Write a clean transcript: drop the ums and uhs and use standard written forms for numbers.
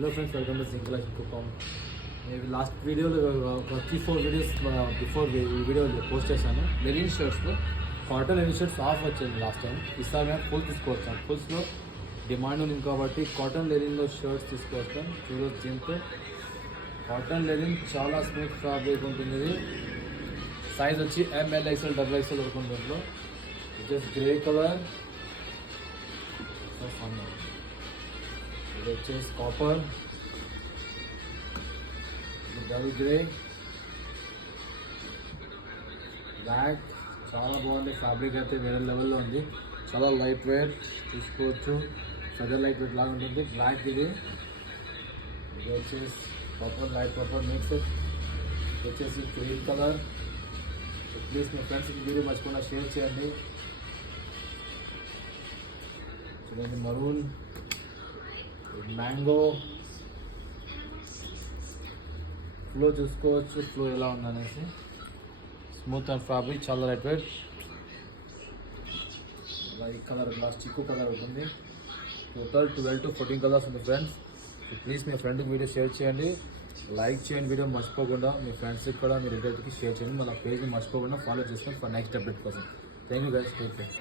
Hello friends, welcome to Zinc Collection Coupon. Last వీడియోలో 3-4 videos before ఈ video post చేశాను. Linen షర్ట్స్లో cotton linen shirts off వచ్చింది last time. ఈసారి మేము ఫుల్ తీసుకొచ్చాం. ఫుల్స్లో డిమాండ్ ఉంది కాబట్టి కాటన్ లెనిన్లో షర్ట్స్ తీసుకొస్తాం. చూడొచ్చు దీంతో కాటన్ లెనిన్ చాలా స్మూత్ ఫ్యాబ్రిక్ ఉంటుంది. ఇది సైజ్ వచ్చి ML XL XXL వరకు ఉంటుంది. జస్ట్ గ్రే కలర్, ఇది వచ్చేసి కాపర్, డబుల్ గ్రే, బ్లాక్. చాలా బాగుంది ఫ్యాబ్రిక్, అయితే వేరే లెవెల్లో ఉంది. చాలా లైట్ వెయిట్ తీసుకోవచ్చు. ఫెదర్ లైట్ వెయిట్ లాగా ఉంటుంది. బ్లాక్ ఇది వచ్చేసి పర్పల్, లైట్ పర్పల్ మిక్స్. ఇది వచ్చేసి గ్రీన్ కలర్. ప్లీజ్ మీ ఫ్రెండ్స్కి వీడియో మర్చిపోయినా షేర్ చేయండి. చూడండి మరూన్, మ్యాంగో. ఫ్లో చూసుకోవచ్చు, ఫ్లో ఎలా ఉందనేసి. స్మూత్ అండ్ ఫ్యాబ్రిక్, చాలా light weight. Light colour glass చిక్కు కలర్ ఉంటుంది. టోటల్ 12 to 14 కలర్స్ ఉంది ఫ్రెండ్స్. ప్లీజ్ మీ ఫ్రెండ్కి వీడియో షేర్ చేయండి, లైక్ చేయండి. వీడియో మర్చిపోకుండా మీ ఫ్రెండ్స్కి కూడా మీ రిలేటివ్కి షేర్ చేయండి. మన పేజ్ని మర్చిపోకుండా ఫాలో చేసుకొని ఫర్ నెక్స్ట్ అప్డేట్ కోసం. Thank you guys, take care.